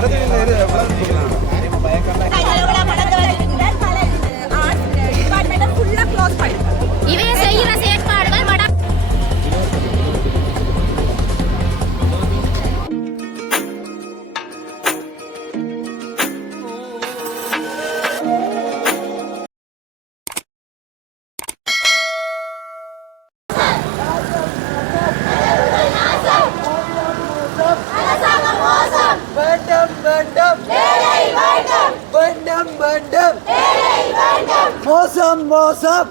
அரவிந்த் வேண்டும் மோசம் மோசம்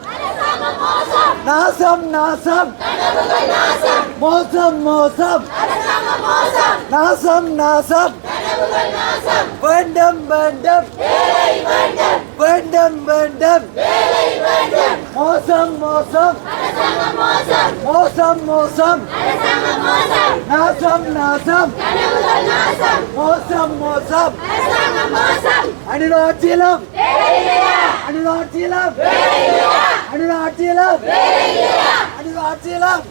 நாசம் நாசம் மோசம் மோசம் நாசம் நாசம் வேண்டும் வேண்டும் வேண்டும் வேண்டும் மோசம் மோசம் மோசம் மோசம் நாசம் நாசம் மோசம். மோசம் அனுராட்சியிலும் அனுராட்சியிலும் அனுராட்சியிலும் அனுராட்சியிலும்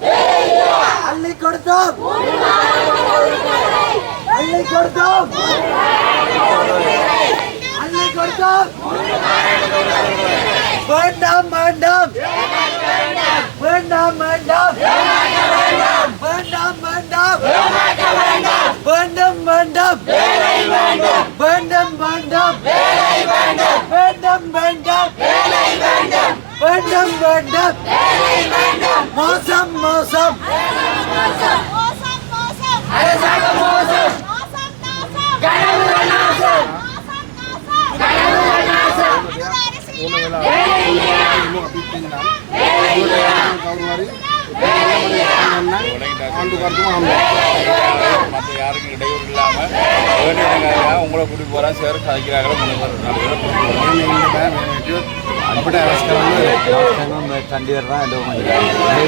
அள்ளி கொடுத்தோம். அள்ளி கொடுத்தோம். அள்ளி கொடுத்தோம். வேண்டாம் வேண்டாம் வேண்டாம். வேண்டாம் வேண்டாம். வேண்டாம் வேண்டும். வேண்டாம். வேண்டும் வேண்டாம். வேண்டும். வேண்டாம் வேண்டும். வேண்டாம். மோசம் மோசம். அரசாங்க மோசம். கனவு நாசம். கனவு நாசம். வேலை இல்லையா? வேலை ஆண்டுக்காரத்துக்கும் ஆண்டு மற்ற யாருக்கும் இடையூறு இல்லாமல் வேண்டியவங்க உங்களை கூட்டி போகிறா சேர் கதைக்கிறாங்க அப்படி அரசுக்காரங்க சண்டிகர் தான் எந்த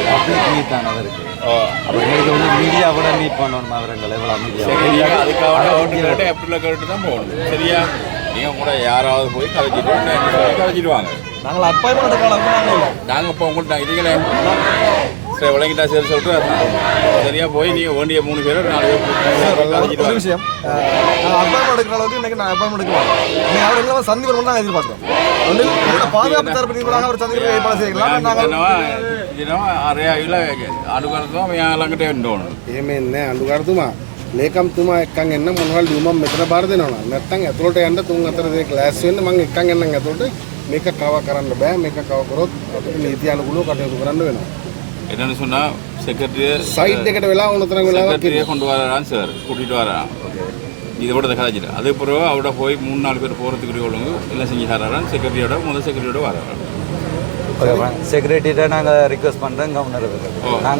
பப்ளிக் மீட் தான் அவருக்கு. அப்போ எங்களுக்கு வந்து மீடியாவோட மீட் பண்ணணும் அவருங்களை எவ்வளோ மீடியா அதுக்காக ஓட்டு எப்படிலாம் கேட்டு தான் போகணும். சரியா? நீங்கள் கூட யாராவது போய் கதைச்சிட்டு கதைச்சிடுவாங்க நாங்கள் அப்பாயின்மெண்ட் நாங்கள் இப்போ உங்கள்கிட்ட இதுகளே சரி விளங்கிட்டா சரி சொல்லிட்டு சரியா போய் நீங்க வேண்டிய மூணு பேரும் நாலு பேர் கூட்டிட்டு கதைச்சிட்டு ஒரு வாங்க விஷயம் நாங்கள் அப்பாயின்மெண்ட் எடுக்கிற அளவுக்கு இன்னைக்கு நான் அப்பாயின்மெண்ட் எடுக்கலாம் இன்னைக்கு அவர் எல்லாம் சந்தி பண்ண நாங்கள் எதிர்பார்க்கிறோம் ஒன்று உங்களோட பாதுகாப்பு தரப்பு அவர் சந்தி ஏற்பாடு செய்யலாம் நாங்கள் අරයාවිල අඩුකරතුම මෙයාළඟට එන්න ඕන එහෙම එන්නේ අඳුකරතුමා ලේකම්තුමා එක්කන් එන්න මොනවල් ලියුමක් මෙතන බාර දෙනවා නැත්නම් ඇතුළට යන්න තුන් හතර දෙනෙක් ලෑස්ති වෙන්න මම එක්කන් එන්නම් ඇතුළට මේක කව කරන්න බෑ මේක කව කරොත් අපිට නීති අනුකූලව කටයුතු කරන්න වෙනවා என்னன்னு சொன்னால் செக்ரட்டரியை சைட் டிக்கெட் விழா செக்ரட்டரியை கொண்டு வரான் சார் கூட்டிகிட்டு வரான் இதை விட அதே அதுக்கப்புறம் அவட போய் மூணு நாலு பேர் போகிறதுக்கு உள்ளவங்க எல்லாம் செஞ்சு தரான் செக்ரட்டரியோட முதல் செக்ரட்டரியோட வரான் செக்ரட்டரியிட்ட நாங்கள் ரிக்வஸ்ட் பண்ணுறோம் கவர்னர்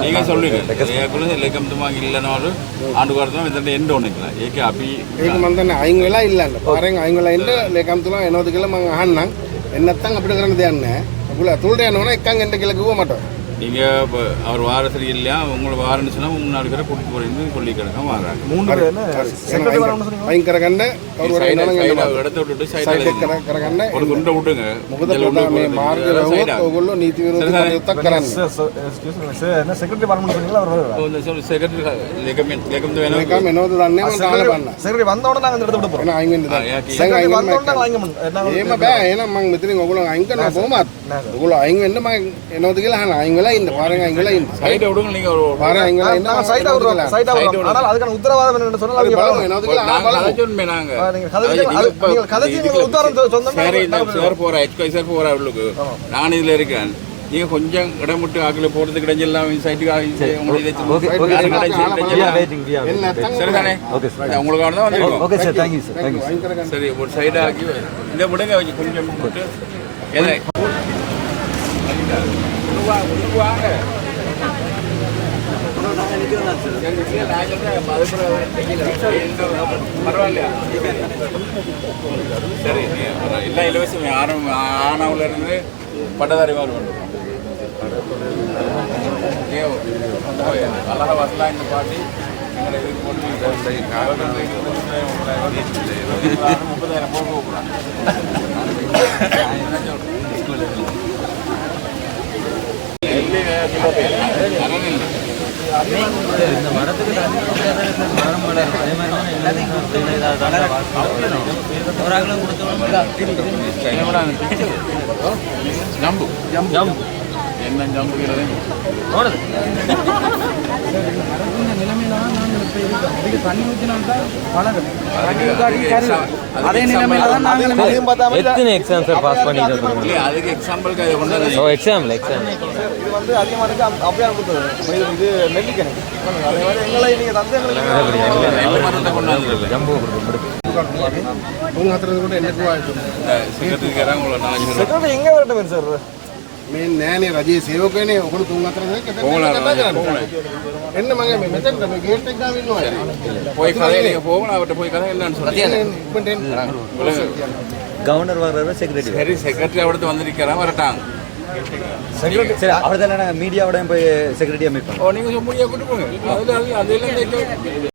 நீங்கள் சொல்லுங்க லெக்கம் துமாங்க இல்லைனாலும் ஆண்டு காலத்துலாம் இந்த எண்டு ஒன்றுங்களா ஏகே அப்படி இதுக்கு வந்தேன் அவங்களா இல்லை பாருங்க அவங்களா இல்லை லெக்கம் துலாம் என்னதுக்கெல்லாம் ஆனாங்க என்னத்தாங்க அப்படி இருக்கிறது அண்ணன் தூள் துள்ளியானோன்னா இக்காங்க எந்த கிழக்கு போக மாட்டோம் நீங்கள் இப்போ அவர் வாரத்தில் சரி இல்லையா உங்களை வாரன்னு சொன்னால் உங்க நாலு பேரை கூட்டிட்டு போறீங்கன்னு சொல்லி கிடக்காம வராங்க. மூணு பயங்கரகண்ண இடத்த விட்டுட்டு சைடு ஒரு குண்டை விட்டுங்க. என்ன பாருங்க இங்கெல்லாம் விடுங்க நீங்க ஒரு பாருங்க இங்க என்ன சைடு விடுறோம் சைடு விடுறோம். ஆனால் அதுக்கான உத்தரவாதம் என்னன்னு சொன்னா நீங்க பாருங்க. நான் கதச்சுமே நாங்க. நீங்க கதச்சு நீங்க கதச்சு நீங்க உத்தரவாதம் சொந்தமே சரி நான் சார் போறேன் எச்கை சார் போறேன் அவளுக்கு. நான் இதுல இருக்கேன். நீங்க கொஞ்சம் இடம் விட்டு போறதுக்கு இடைஞ்சல் எல்லாம் சரி ஒரு சைடாக்கி இந்த கொஞ்சம் விட்டு சரி எல்லாம் இலவசம் ஆரம் ஆனாவில் இருந்து பட்டதாரி மாதிரி பண்ணுறோம் அழகா வரலாம் இந்த பாட்டி எங்களை முப்பதாயிரம் போக கூடாது இந்த மரத்துக்கு மரம் வளரும் ஜம்பு அதே நிலைமையில தான் நாங்கள் எக்ஸாம் பாஸ் பண்ணிட்டு இருக்கோம் அதுக்கு எக்ஸாம்பிளுக்கு எக்ஸாம்பிள் எக்ஸாம் வந்து அதிகமாக இருக்குது அப்படியே கொடுத்தது இது இது நெல்லிக்கணக்கு அதே மாதிரி எங்களை நீங்கள் தந்து எங்களுக்கு உங்க ஹத்திர கூட என்னக்கு ಆಯ್ತು ಸೆಕ್ರೆಟರಿ ಹೆಂಗೆ ಹೊರಟ ಬೇರೆ ಸರ್ ಮೇನ್ ನ್ಯಾನೆ ರಜೆ ಸೇವಕನೇ ಒಗಳು ತುಂಗ என்ன மங்க மெத்தன் நம்ம கேட் எக்ஸாம் போகணும் அவட்ட போய் கதை என்னன்னு சொல்றேன் கவர்னர் வர்றாரு செக்ரட்டரி சரி செக்ரட்டரி அவர்கிட்ட வந்திருக்கிறான் வரட்டான். சரி அவர் தானே மீடியாவோடய போய் செக்ரட்டரியாக மீட் பண்ணுவோம் நீங்கள் முடியா கூட்டு போங்க அது அதெல்லாம்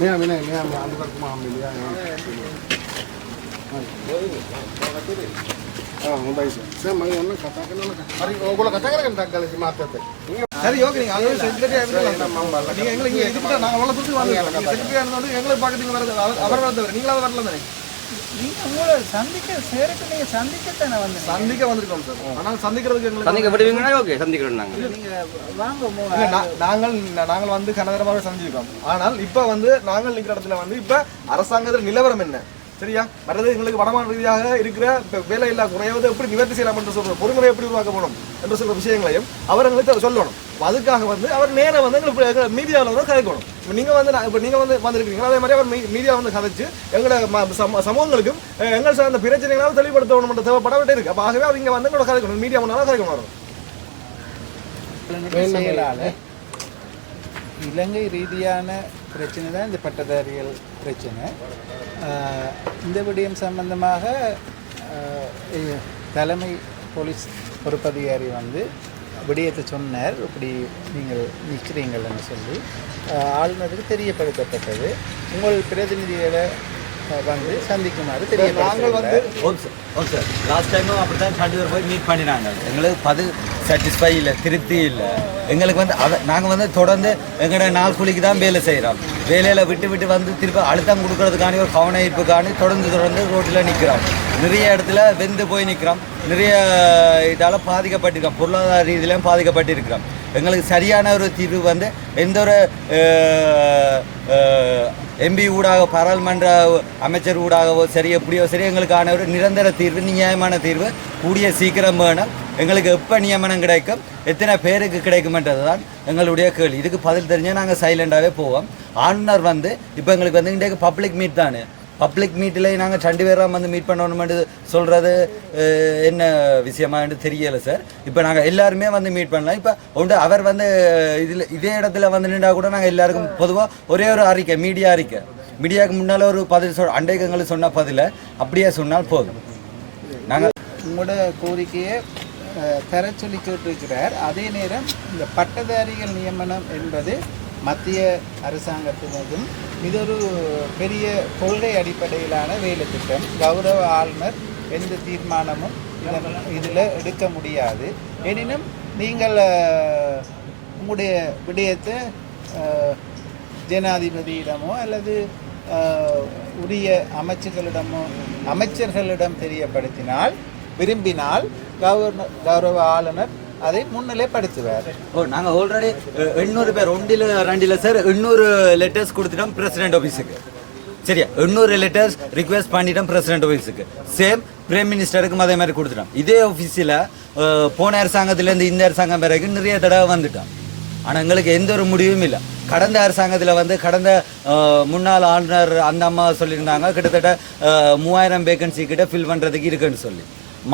मेरा भी नहीं मेरा भी आंदोलन को हम मिल जाए சரி ஓகே நீங்க அங்கே செக்ரட்டரி நீங்க எங்களை இங்க இதுக்கு நாங்க அவ்வளவு தூரத்துக்கு வந்து நீங்க செக்ரட்டரி இருந்தாலும் எங்களை பார்க்க வரது அவர் வரது நீங்களாவது வரல தானே? சந்திக்க சேரக்கு நீங்க சந்திக்கத்தானே வந்து சந்திக்க வந்திருக்கோம் சார் ஆனால் சந்திக்கிறதுக்கு எங்களுக்கு சந்திக்கப்படுவீங்களா? ஓகே சந்திக்கிறோம் நாங்கள் நீங்க வாங்க நாங்கள் நாங்கள் வந்து கனதரமாக சந்திச்சிருக்கோம் ஆனால் இப்ப வந்து நாங்கள் நிற்கிற இடத்துல வந்து இப்ப அரசாங்கத்தில் நிலவரம் என்ன? சரியா? வரது எங்களுக்கு வடமான ரீதியாக இருக்கிற வேலை இல்லா குறையாவது எப்படி நிவர்த்தி செய்யலாம் என்று சொல்ற பொறுமுறை எப்படி உருவாக்கப்படும் என்று சொல்ற விஷயங்களையும் அவர் எங்களுக்கு சொல்லணும். அதுக்காக வந்து அவர் நேரம் வந்து எங்களுக்கு மீடியாவில் வந்து கதைக்கணும். இப்போ நீங்க வந்து நான் இப்ப நீங்க வந்து வந்திருக்கீங்க அதே மாதிரி அவர் மீடியா வந்து கதைச்சு எங்களோட சமூகங்களுக்கும் எங்கள் சார்ந்த பிரச்சனைகளாவது தெளிவுபடுத்தணும் என்ற தேவைப்பட இருக்கு. அப்போ ஆகவே அவர் வந்து எங்களோட கதைக்கணும். மீடியா முன்னால கதைக்கணும். அவர். செயலாளர் இலங்கை ரீதியான பிரச்சனை தான் இந்த பட்டதாரிகள் பிரச்சனை. இந்த விடயம் சம்பந்தமாக தலைமை போலீஸ் பொறுப்பதிகாரி வந்து விடயத்தை சொன்னார். இப்படி நீங்கள் நிற்கிறீங்கள்னு சொல்லி ஆளுநருக்கு தெரியப்படுத்தப்பட்டது. உங்கள் பிரதிநிதிகளை வந்து சந்திக்குமாறு நாங்கள் தெரியப்படுத்தப்பட்டார் வந்து ஓகே சார் லாஸ்ட் டைமும் அப்படி தான் ரெண்டு பேர் போய் மீட் பண்ணினாங்க. எங்களுக்கு பதில் சாட்டிஸ்ஃபை இல்லை திருப்தி இல்லை. எங்களுக்கு வந்து அதை நாங்கள் வந்து தொடர்ந்து எங்களோட நாள் கூலிக்கு தான் வேலை செய்கிறோம் வேலையில் விட்டு விட்டு வந்து திருப்பி அழுத்தம் கொடுக்கறதுக்காண்டி ஒரு கவன ஈர்ப்புக்காண்டி தொடர்ந்து தொடர்ந்து ரோட்டில் நிற்கிறோம் நிறைய இடத்துல வெந்து போய் நிற்கிறோம் நிறைய இதால் பாதிக்கப்பட்டிருக்கோம். பொருளாதார ரீதியிலையும் பாதிக்கப்பட்டிருக்கிறோம். எங்களுக்கு சரியான ஒரு தீர்வு வந்து எந்த ஒரு எம்பி ஊடாக பாராளுமன்ற அமைச்சர் ஊடாகவோ சரி எப்படியோ சரி எங்களுக்கான ஒரு நிரந்தர தீர்வு நியாயமான தீர்வு கூடிய சீக்கிரம் வேணும். எங்களுக்கு எப்போ நியமனம் கிடைக்கும் எத்தனை பேருக்கு கிடைக்குமென்றது தான் எங்களுடைய கேள்வி. இதுக்கு பதில் தெரிஞ்சால் நாங்கள் சைலண்டாகவே போவோம். ஆளுநர் வந்து இப்போ எங்களுக்கு வந்து இன்றைக்கு பப்ளிக் மீட் தானே. பப்ளிக் மீட்டில் நாங்கள் ரெண்டு பேராக வந்து மீட் பண்ணணுமென்று சொல்கிறது என்ன விஷயமான்னு தெரியலை சார் இப்போ நாங்கள் எல்லாருமே வந்து மீட் பண்ணலாம். இப்போ உண்டு அவர் வந்து இதில் இதே இடத்துல வந்து நின்றா கூட நாங்கள் எல்லாருக்கும் பொதுவாக ஒரே ஒரு அறிக்கை மீடியா அறிக்கை. மீடியாவுக்கு முன்னால் ஒரு பதில் சொல் அண்டைக்கு சொன்னால் பதிலை அப்படியே சொன்னால் போதும். நாங்கள் உங்களோட கோரிக்கையை தர சொல்லி கேட்டிருக்கிறார். அதே நேரம் இந்த பட்டதாரிகள் நியமனம் என்பது மத்திய அரசாங்கத்தினதும் இது ஒரு பெரிய கொள்கை அடிப்படையிலான வேலை திட்டம் கௌரவ ஆளுநர் எந்த தீர்மானமும் இதில் எடுக்க முடியாது. எனினும் நீங்கள் உங்களுடைய விடயத்தை ஜனாதிபதியிடமோ அல்லது உரிய அமைச்சர்களிடமோ அமைச்சர்களிடம் தெரியப்படுத்தினால் விரும்பினால் கவர்னர் கௌரவ ஆளுநர் அதை முன்னிலைப்படுத்துவார் ஓ நாங்கள் ஆல்ரெடி எண்ணூறு பேர் ஒன்றில் ரெண்டில் சார் எண்ணூறு லெட்டர்ஸ் கொடுத்துட்டோம் பிரசிடென்ட் ஆஃபீஸுக்கு சரியா? எண்ணூறு லெட்டர்ஸ் ரிக்வெஸ்ட் பண்ணிட்டோம் பிரசிடென்ட் ஆஃபீஸுக்கு சேம் பிரேம் மினிஸ்டருக்கும் அதே மாதிரி கொடுத்துட்டோம். இதே ஆஃபீஸில் போன அரசாங்கத்துலேருந்து இந்த அரசாங்கம் வரைக்கும் நிறைய தடவை வந்துட்டோம். ஆனால் எங்களுக்கு எந்த ஒரு முடிவும் இல்லை. கடந்த அரசாங்கத்தில் வந்து கடந்த முன்னாள் ஆளுநர் அந்த அம்மா சொல்லியிருந்தாங்க கிட்டத்தட்ட மூவாயிரம் வேகன்சி கிட்ட ஃபில் பண்ணுறதுக்கு இருக்குன்னு சொல்லி.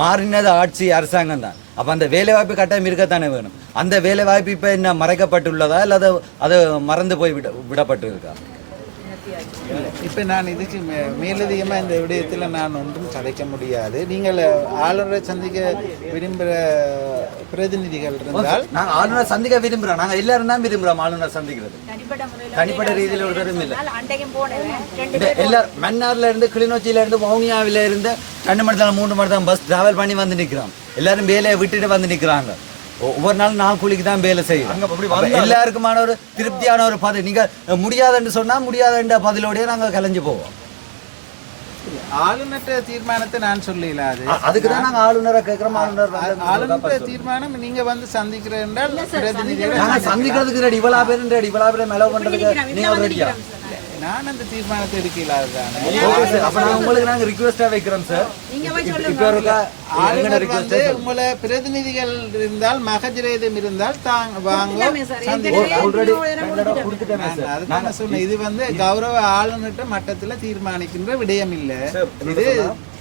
மாறினது ஆட்சி அரசாங்கம் தான். அப்போ அந்த வேலைவாய்ப்பு கட்டாயம் இருக்கத்தானே வேணும்? அந்த வேலைவாய்ப்பு இப்போ என்ன மறைக்கப்பட்டுள்ளதா? இல்லை அதை அது மறந்து போய் விட விடப்பட்டு இருக்கா இப்போ நான் இதுக்கு மே- மேலதிகமா இந்த விடயத்தில் நான் ஒன்றும் கதைக்க முடியாது. நீங்கள் ஆளுநரை சந்திக்க விரும்புகிற பிரதிநிதிகள் இருந்தால் நாங்கள் ஆளுநர் சந்திக்க விரும்புகிறோம் நாங்கள் எல்லாரும் தான் விரும்புகிறோம் ஆளுநர் சந்திக்கிறது. தனிப்பட்ட முறையில் தனிப்பட்ட ரீதியில் ஒரு தரம் இல்லை. அதனால அன்றைக்கும் போனேன். ரெண்டு இந்த எல்லா மன்னார்ல இருந்து கிளிநொச்சியில இருந்து வவுனியாவில இருந்து ரெண்டு மணி தான் மூணு மணி தான் பஸ் டிராவல் பண்ணி வந்து நிக்கிறோம். எல்லாரும் வேலையை விட்டுட்டு வந்து நிக்கிறாங்க. ஒ- ஒவ்வொரு நாளும் நாள் கூலிக்கு தான் வேலை செய்யும். எல்லாருக்குமான ஒரு திருப்தியான ஒரு பதில். நீங்க முடியாதுன்னு சொன்னா முடியாதுன்ற பதிலோடய நாங்க கலைஞ்சு போவோம். ஆளுநர்கிட்ட தீர்மானத்தை நான் சொல்லலாது அ- அதுக்கு தான் நாங்க ஆளுநரை கேட்கிறோம் ஆளுநர் வந்து ஆளுநர் தீர்மானம் நீங்க வந்து சந்திக்கிற என்றால் பிரதிநிதிகளை நாங்க சந்திக்கிறதுக்கு ரெடி இவ்வளவு பேரும் ரெடி இவ்வளவு பேரும் மெலவு பண்றதுக்கு நீங்க ரெடியா நான் அந்த தீர்மானத்தை எடுக்கலாது தானே ஓகே சார் அப்ப நாங்க உங்களுக்கு நாங்க ரிக்வெஸ்டா வைக்கிறோம் சார். நீங்க போய் சொல்லுங்க இப்ப இருக்கா உங்களை பிரதிநிதிகள் இருந்தால் மகஜரேதம் இருந்தால் தாங்க வாங்க அதுதான் சொன்னேன். இது வந்து கௌரவ ஆளுநர்கிட்ட மட்டத்துல தீர்மானிக்கின்ற விடயம் இல்ல இது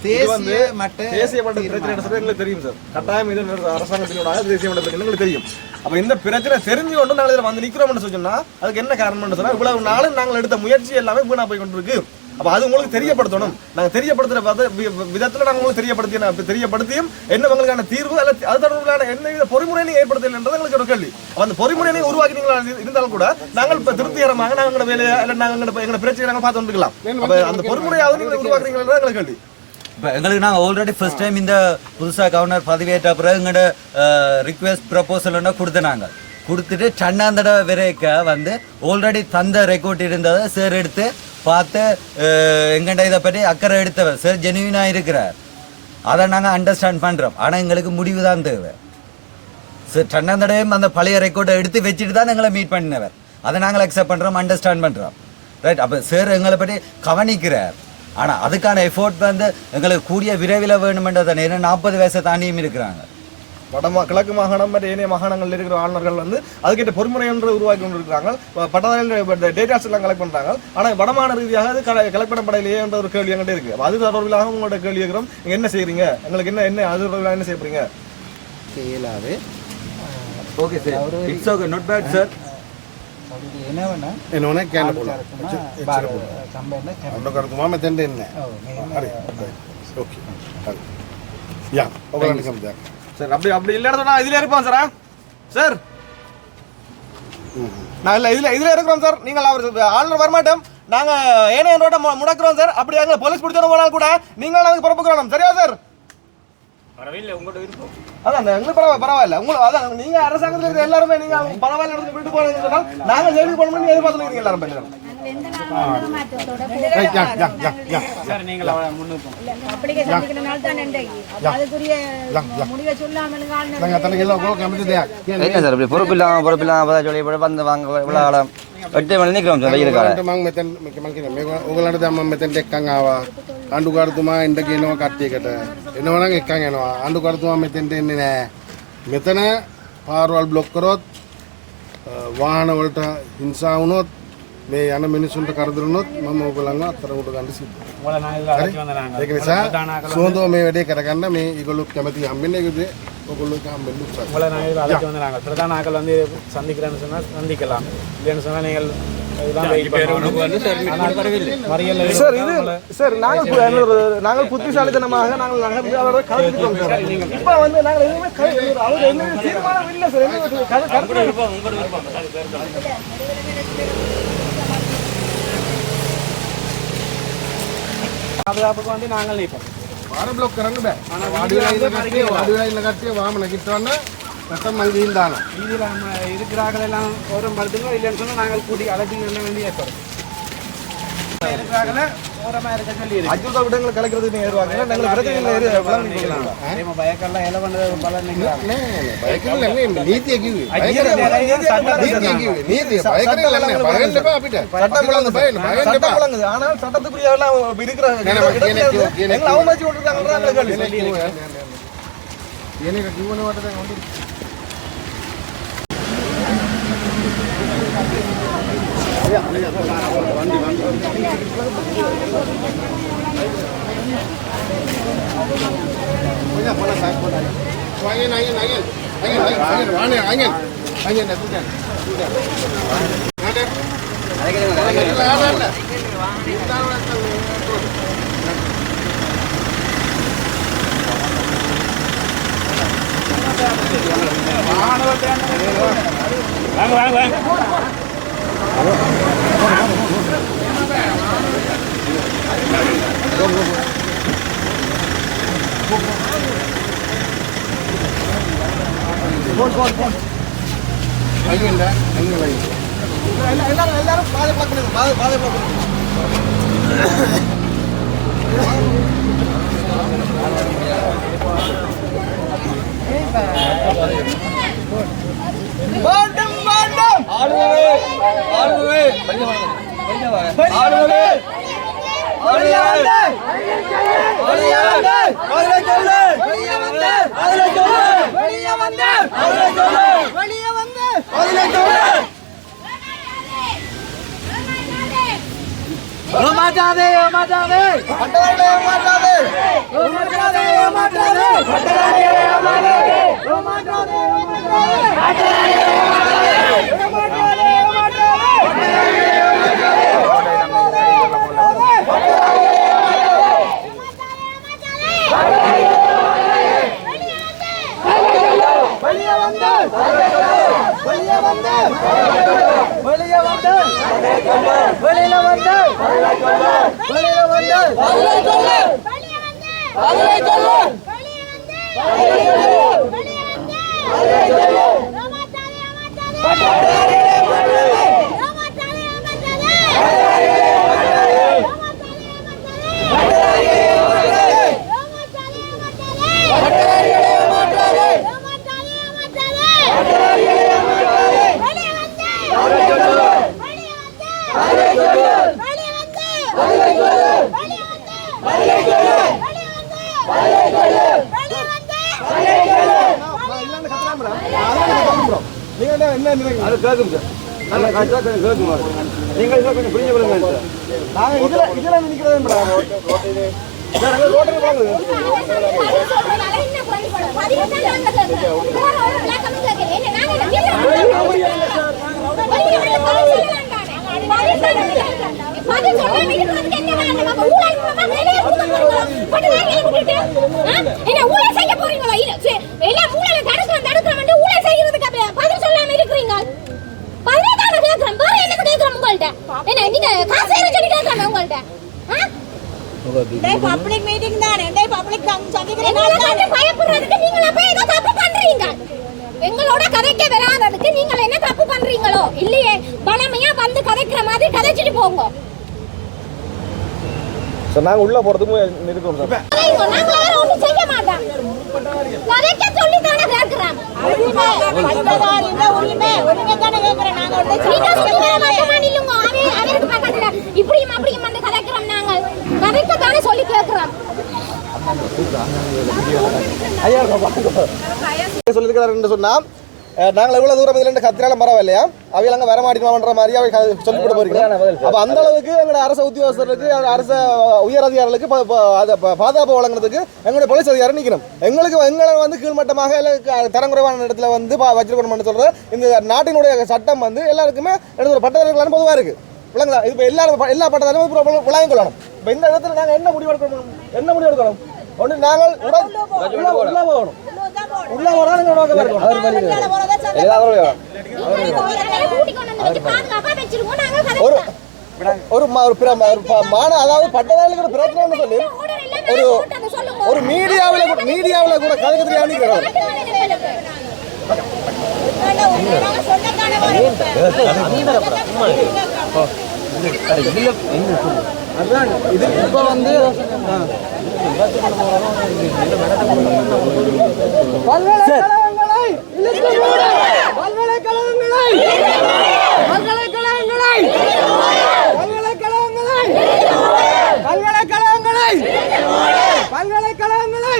தேசிய மட்ட தேசிய மட்ட பிரச்சனை சொல்லி எங்களுக்கு தெரியும் சார். கட்டாயம் இது அரசாங்கத்தினோட தேசிய மட்ட பிரச்சனை எங்களுக்கு தெரியும். அப்ப இந்த பிரச்சனை தெரிஞ்சு கொண்டு இதில் வந்து நிக்கிறோம்னு சொன்னா அதுக்கு என்ன காரணம்னு சொன்னா இவ்வளவு நாளும் நாங்கள் எடுத்த முயற்சி எல்லாமே வீணா போய் கொண்டிருக்கு. அப்ப அது உங்களுக்கு தெரியப்படுத்தணும். நாங்க தெரியப்படுத்துற பார்த்து விதத்துல நாங்க உங்களுக்கு தெரியப்படுத்தி தெரியப்படுத்தியும் என்ன உங்களுக்கான தீர்வு அல்ல அது தொடர்பான என்ன வித பொறிமுறை நீங்க ஏற்படுத்தலைன்றது எங்களுக்கு ஒரு கேள்வி. அப்ப அந்த பொறிமுறை நீங்க உருவாக்கினீங்களா இருந்தாலும் கூட நாங்கள் இப்ப திருப்திகரமாக நாங்கள் எங்களோட வேலையை இல்ல நாங்கள் எங்களோட எங்களோட பிரச்சனையை நாங்கள் பார்த்து வந்துருக்கலாம் அப்ப அந்த பொறிமுறையாவது நீங்க உருவாக்குறீங்களா எங்களுக்கு கேள்வி. இப்போ எங்களுக்கு நாங்கள் ஆல்ரெடி ஃபர்ஸ்ட் டைம் இந்த புதுசாக கவர்னர் பதவியேற்ற பிறகு எங்களோட ரிக்வெஸ்ட் ப்ரப்போசல் கொடுத்துனாங்க. கொடுத்துட்டு சன்னாந்தட விரைக்க வந்து ஆல்ரெடி தந்த ரெக்கார்ட் இருந்ததை சார் எடுத்து பார்த்து எங்கள்கிட்ட இதை பற்றி அக்கறை எடுத்தவர். சார் ஜெனுவினாக இருக்கிறார். அதை நாங்கள் அண்டர்ஸ்டாண்ட் பண்ணுறோம் ஆனால் எங்களுக்கு முடிவு தான் தேவை. சார் சன்னாந்தடையும் அந்த பழைய ரெக்கார்டை எடுத்து வச்சுட்டு தான் எங்களை மீட் பண்ணினவர். அதை நாங்கள் அக்செப்ட் பண்ணுறோம் அண்டர்ஸ்டாண்ட் பண்ணுறோம் ரைட் அப்போ சார் எங்களை பற்றி கவனிக்கிறார். ஆனால் அதுக்கான எஃபோர்ட் வந்து எங்களுக்கு கூடிய விரைவில் வேணுமென்றதை நேரம் நாற்பது வயசை தாண்டியும் இருக்கிறாங்க. வடமா கிழக்கு மாகாணம் மற்ற ஏனைய மாகாணங்களில் இருக்கிற ஆளுநர்கள் வந்து அதுக்கேற்ற பொறுமுறை என்று உருவாக்கி கொண்டிருக்கிறாங்க. பட்டதாரிகள் டேட்டாஸ் எல்லாம் கலெக்ட் பண்ணுறாங்க ஆனால் வடமான ரீதியாக அது படையிலேயே என்ற ஒரு கேள்வி எங்கிட்ட இருக்குது அது தொடர்பிலாக உங்களோட கேள்வி இருக்கிறோம் நீங்கள் என்ன செய்யறீங்க எங்களுக்கு என்ன என்ன அது தொடர்பாக என்ன செய்யப்படுறீங்க செயலாவே okay sir. It's okay not bad sir என்ன? క్యాన్ పోలా సంబంధం అన్న కరకు మామ ஓகே ఓకే యా ఒకలాంటి சார் அப்படி அப்படி இல்லைன்னு சொன்னா இதுல இருப்போம் சார் சார். நான் இல்ல இதுல இதுல இருக்கிறோம் சார். நீங்கள் அவர் ஆளுநர் வரமாட்டோம். நாங்க ஏனைய ரோட்டை முடக்குறோம் சார். அப்படி எங்களை போலீஸ் பிடிச்சோம் போனால் கூட நீங்கள் அதுக்கு பொறுப்புக்கிறோம் சரியா சார்? அதான் அந்த எங்களுக்கு பரவாயில்ல பரவாயில்ல. உங்களுக்கு அதான் நீங்க அரசாங்கத்தில் இருக்கிற எல்லாருமே நீங்க பரவாயில்ல இடத்துக்கு விட்டு போறீங்கன்னு சொன்னால் நாங்க ஜெயிலுக்கு போகணும்னு எதிர்பார்த்துருக்கீங்க எல்லாரும் பேரும் எந்த நாளும் மாற்றத்தோட யா யா யா யா அப்படியே சந்திக்கிறனால தான் இன்றைக்கு அப்ப அதுக்குரிய முடிவை சொல்லாமல் ஆளுநர் දැන් අතන කියලා ඔගොල්ලෝ කැමති දෙයක් කියන්නේ என்ன சார் இப்படி பொறுப்பு இல்லாம பொறுப்பு இல்லாம அப்பதான் சொல்லி இப்படி வந்து வாங்க இவ்வளவு காலம் எட்டு மணி நிக்கிறோம் சார் வெயில் காலம் ඔයාලට මං මෙතැන් මං කියන මේ ඔයගලන්ට දැන් මම මෙතෙන්ට එක්කන් ආවා ආණ්ඩුකාරතුමා එන්න කියනවා කට්ටියකට එනවනම් එක්කන් එනවා ආණ්ඩුකාරතුමා මෙතෙන්ට එන්නේ නැහැ මෙතන පාරවල් බ්ලොක් කරොත් අ, වාහන වලට හිංසා වුණොත් మీ అన్న మినిస్ ఉంటే కరదులను మమ్మ ఒకలంగా అత్తరం కూడా కలిసి ఎక్కడిసా సోంతో మేము ఎడే కరకన్నా మీ ఇగలు కెమతి అమ్మిన ఎగిరి ఒకళ్ళు అమ్మింది பிரதான ஆக்கள் வந்து சந்திக்கிறேன்னு சொன்னால் சந்திக்கலாம் இல்லைன்னு சொன்னால் நீங்கள் நாங்கள் நாங்கள் புத்திசாலித்தனமாக நாங்கள் பாதுகாப்புக்கு வந்து நாங்கள் நிற்போம். వారం బ్లాక్ కరెంట్ బ్యా అడుగులైన కట్టి అడుగులైన కట్టి వామన గిట్టవన్నా మొత్తం మనకి தானே இதில் நம்ம இருக்கிற எல்லாம் ஒரு மருத்துவம் இல்லைன்னு சொன்னால் நாங்கள் கூட்டி அழைச்சி நல்ல வேண்டிய ஏற்பாடு இருக்கிற அஜுதா விடங்களை கலக்கிறதுக்கு நீங்க ஏறுவாங்க நாங்கள் பிரச்சனைகள் பயக்கெல்லாம் எல்லாம் பண்ணது சட்டத்துக்குரிய Angin, angin, angin. Angin, angin, angin, angin. Angin, dah tu kan. Tu dah. Ha? வாங்க வாங்க வாங்க எல்லாரும் எல்லாரும் பாதை பிளாக் பண்ணுங்க பாதை பாதை பிளாக் பண்ணுங்க வேண்டும் வேண்டும் ஆளுநரே ஆளுநரே ஆளுநரே வெளியே வந்து வெளியே வந்து ஆளுநரே சொல்லு வெளியே வந்து ஆளுநரே சொல்லு வெளியே வந்து ஆளுநரே சொல்லு வெளியே வந்து ஆளுநரே சொல்லு ஏமாற்றாதே ஏமாற்றாதே பட்டதாரிகளை ஏமாற்றாதே ஏமாற்றாதே ஏமாற்றாதே பட்டதாரிகளை ஏமாற்றாதே ஏமாற்றாதே ஏமாற்றாதே ஏமாற்றாதே வெளியே வந்து வெளியே வந்து வெளியே வந்து வெளியில வந்து வெளியில வந்து பதிலை சொல்லு பதிலை சொல்லு நீங்க என்ன என்ன நினைக்கிறீங்க அது கேட்கும் சார் நல்ல காட்சா கொஞ்சம் கேட்கும் நீங்கள் இதில் கொஞ்சம் புரிஞ்சு கொள்ளுங்க சார் மேடம் ரோட்டில் பப்ளிக் மீட்டிங் தானே பப்ளிக் சந்திக்கிறேன் பயப்படுறதுக்கு நீங்க போய் ஏதோ தப்பு பண்றீங்க? எங்களோட கதைக்க வராததுக்கு நீங்க என்ன தப்பு பண்றீங்களோ? இல்லையே பழமையா வந்து கதைக்கிற மாதிரி கதைச்சிட்டு போங்க. சொல்லுங்க, மட்டுமா நில்லுங்க. அவன் அவருக்கு பக்கத்துல இப்படியும் அப்படியும் வந்து கதைக்கிறோம் நாங்கள் கதைக்க தானே சொல்லி கேட்கிறோம் ஐயா சொல்லிருக்கிறாருன்னு சொன்னா நாங்கள் எவ்வளவு தூரம் இதுல இருந்து கத்திரால பரவாயில்லையா? அவையில அங்க வரமாட்டோம்ன்ற மாதிரி அவை சொல்லி போட்டு போறீங்க அப்ப அந்த அளவுக்கு எங்களோட அரசு உத்தியோகஸ்தருக்கு அரசு உயர் அதிகாரிகளுக்கு அதை பாதுகாப்பு வழங்குறதுக்கு எங்களுடைய போலீஸ் அதிகாரி நிற்கணும் எங்களுக்கு எங்களை வந்து கீழ்மட்டமாக இல்லை க- தரம் குறைவான இடத்துல வந்து பா- வச்சிருக்கணும்னு சொல்ற இந்த நாட்டினுடைய சட்டம் வந்து எல்லாருக்குமே எடுத்து ஒரு பட்டதாரிகளான பொதுவாக இருக்கு. விளங்குதா? இது இப்போ எல்லாரும் ப- எல்லா பட்டதாரியும் இப்போ விளங்கிக் கொள்ளணும் இப்போ இந்த இடத்துல நாங்கள் என்ன முடிவு எடுக்கணும்? என்ன முடிவு எடுக்கணும்? ஒன்று நாங்கள் உட உள்ள உள்ள போகணும். உள்ள நீங்கள் நோக்கம் வச்சு பாதுகாப்பா வச்சிருக்கோம் நாங்கள் ஒரு ஒரு ஒரு மான அதாவது பட்டதாரிகளுக்கு பிரச்சனைன்னு சொல்லி ஒரு ஒரு மீடியாவில் கூட மீடியாவில் கூட நிற்கிறோம் அதுதான் இது இப்போ வந்து பல்கலைக்கழகங்களை இழுத்து மூடு! பல்கலைக்கழகங்களை பல்கலைக்கழகங்களை பல்கலைக்கழகங்களை பல்கலைக்கழகங்களை பல்கலைக்கழகங்களை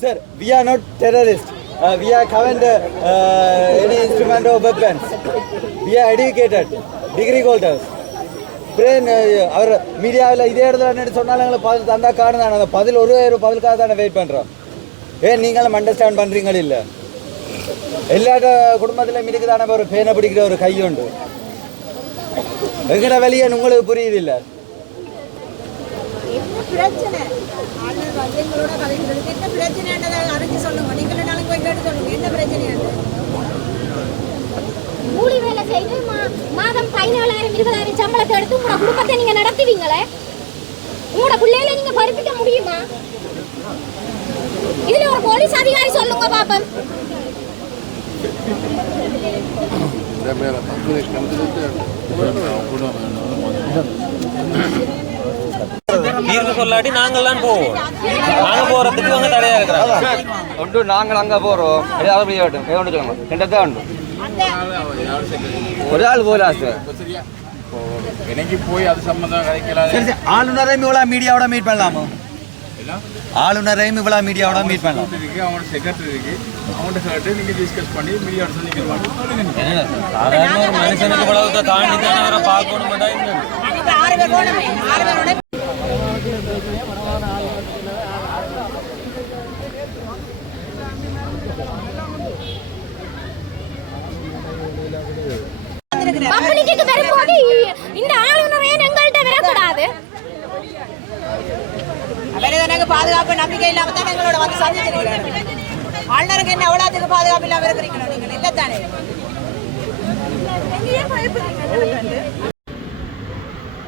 Sir, we are not terrorists. Uh, we are haven't uh, any instrument or weapons. We are educated, degree holders. Brain அவர் மீடியாவில் இதே இடத்துல என்ன சொன்னாலும் எங்களுக்கு பதில் தந்தா காரணம் அந்த பதில் ஒரு ஒரு பதிலுக்காக தானே வெயிட் பண்ணுறோம் ஏன் நீங்களும் அண்டர்ஸ்டாண்ட் பண்ணுறீங்களா இல்லை? எல்லா குடும்பத்திலும் இருக்குதான ஒரு பேனை பிடிக்கிற ஒரு கையுண்டு எங்கட வெளியே உங்களுக்கு புரியுது இல்லை? என்ன பிரச்சனை? இருபதாயிரம் சம்பளத்தை எடுத்து உங்களோட குடும்பத்தை நீங்க நடத்துவீங்களே? உங்களோட பிள்ளைகளை நீங்க படிப்பிக்க முடியுமா? இதுல ஒரு போலீஸ் அதிகாரி சொல்லுங்க பாப்பம். தீர்வு சொல்லாட்டி நாங்கள்லாம் போவோம். நாங்க போறதுக்கு அவங்க தடையா இருக்கிறாங்க. ஒன்று நாங்கள் அங்கே போகிறோம் ஏதாவது போய் ஆகட்டும் ஏதோ ஒன்று சொல்லுங்க. ரெண்டத்தான் உண்டு. ஒரு ஆள் போல எனக்கு போய் அது சம்பந்தம் கிடைக்கல சரி சரி ஆளுநரையும் இவ்வளோ மீடியாவோட மீட் பண்ணலாமோ ஆளுநரையும் இவ்வளோ மீடியாவோட மீட் பண்ணலாம் இருக்கு செக்ரட்டரி இருக்கு அவன்கிட்ட கேட்டு நீங்க டிஸ்கஸ் பண்ணி மீடியா சந்திக்கிறவாங்க சாதாரண ஒரு மனுஷனுக்கு இவ்வளவு தாண்டி தானே அவரை பார்க்கணும்டா இன்னும் பப்ளிக்கு வரும்போது இந்த ஆளுநரே எங்கள்கிட்ட வரக்கூடாது அவரே எனக்கு பாதுகாப்பு நம்பிக்கை இல்லாம தான் எங்களோட வந்து சந்திச்சிருக்கிறாங்க ஆளுநருக்கு என்ன எவ்வளோத்துக்கு பாதுகாப்பு இல்லாம இருக்கிறீங்களோ நீங்கள்? இல்லை தானே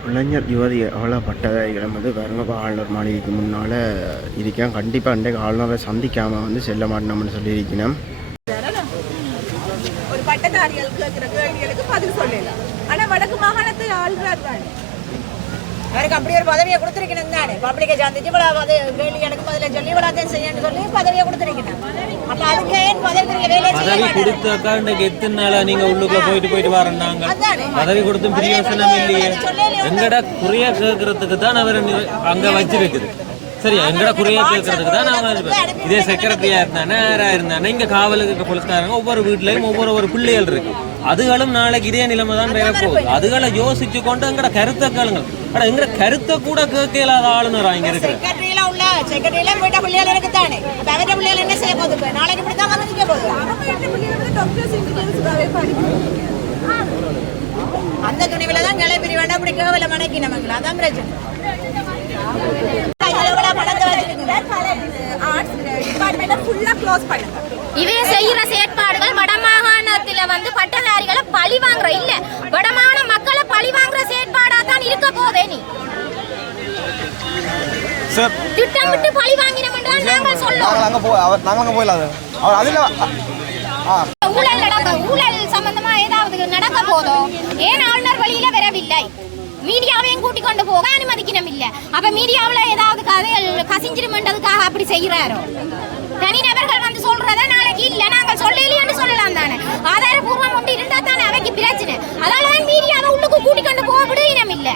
இளைஞர் யுவதி அவ்வளோ பட்டதாரிகளும் வந்து பாருங்க ஆளுநர் மாளிகைக்கு முன்னால் இருக்கேன் கண்டிப்பாக அன்றைக்கு ஆளுநரை சந்திக்காமல் வந்து செல்ல மாட்டோம்னு சொல்லியிருக்கணும். கேட்கிற கேள்விகளுக்கு பதில் சொல்லலாம் ஆனா வடக்கு மாகாணத்தை ஆளுநர் தானே. அவருக்கு அப்படி ஒரு பதவியை கொடுத்துருக்கணும் தானே. பப்ளிக்கை கேள்வி எனக்கு பதில சொல்லி இவ்வளவு செய்யணும்னு சொல்லி பதவியை கொடுத்துருக்கணும். அப்ப அதுக்கு ஏன் பதவி வேலையை செய்ய பதவி மாட்டாரு? கொடுத்தாக்கா இன்னைக்கு எத்தனை நாளா நீங்க உள்ளுக்குள்ள போயிட்டு போயிட்டு வரேன்னாங்க. பதவி கொடுத்தும் பிரயோசனம் இல்லையே. எங்கட குறைய கேட்கறதுக்கு தான் அவர் அங்க வச்சிருக்குது. சரியா? எங்கட குறைய கேட்கறதுக்கு தான் அவங்க இதே செக்ரட்டரியா இருந்தானே யாரா இருந்தானே இங்க காவலுக்கு போலீஸ்காரங்க ஒவ்வொரு வீட்லயும் ஒவ்வொரு ஒரு பிள்ளைகள் இருக்கு. அதுகளும் நாளைக்கு இதே நிலைமை தான் பெற போகுது அதுகளை யோசிச்சு கொண்டு எங்கட கருத்தை கேளுங்க ஆனா எங்கட கருத்தை கூட கேட்க இல்லாத ஆளுநரா இங்க பிள்ளைகள் இருக்கு அப்ப அவരുടെ பிள்ளைகள் என்ன செய்ய போகுது இப்ப? நாளைக்கு இப்படி தான் வந்து நிக்க போகுது அந்த துணிவில தான் கிளம்பி வேண்டாம் அப்படி கேவல மனைக்கு நமக்கு அதான் பிரச்சனை? இவன் செய்யற செயற்பாடுகள் வடமாகாணத்துல வந்து பட்டதாரிகளை பழி வாங்குற இல்ல. வடமாகாண மக்களை பழி வாங்குற செயற்பாடா தான் இருக்க போதே நீ. திட்டமிட்டு பழி வாங்கினோம் என்றால் நாங்கள் சொல்லுவோம் அங்கே போ அவர் நாங்கள் அங்கே போயிடலாம் அவர் அதில் ஊழல் நடக்க ஊழல் சம்பந்தமா ஏதாவது நடக்க போதோ ஏன் ஆளுநர் வழியில வரவில்லை? மீடியாவையும் கூட்டி கொண்டு போக அனுமதிக்கணும் இல்ல அப்ப மீடியாவுல ஏதாவது கதைகள் கசிஞ்சிருமென்றதுக்காக அப்படி செய்யறாரோ தனிநபர்கள் வந்து சொல்றத நாளைக்கு இல்ல நாங்கள் சொல்லலைன்னு சொல்லலாம் தானே. ஆதாரபூர்வம் ஒன்று இருந்தா தானே அவைக்கு பிரச்சனை. மீல்ல அவன் உள்ளுக்கு கூட்டி கொண்டு போக விடுவினம் இல்ல.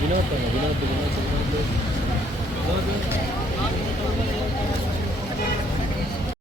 వినోద్ వినోద్ వినోద్ వినోద్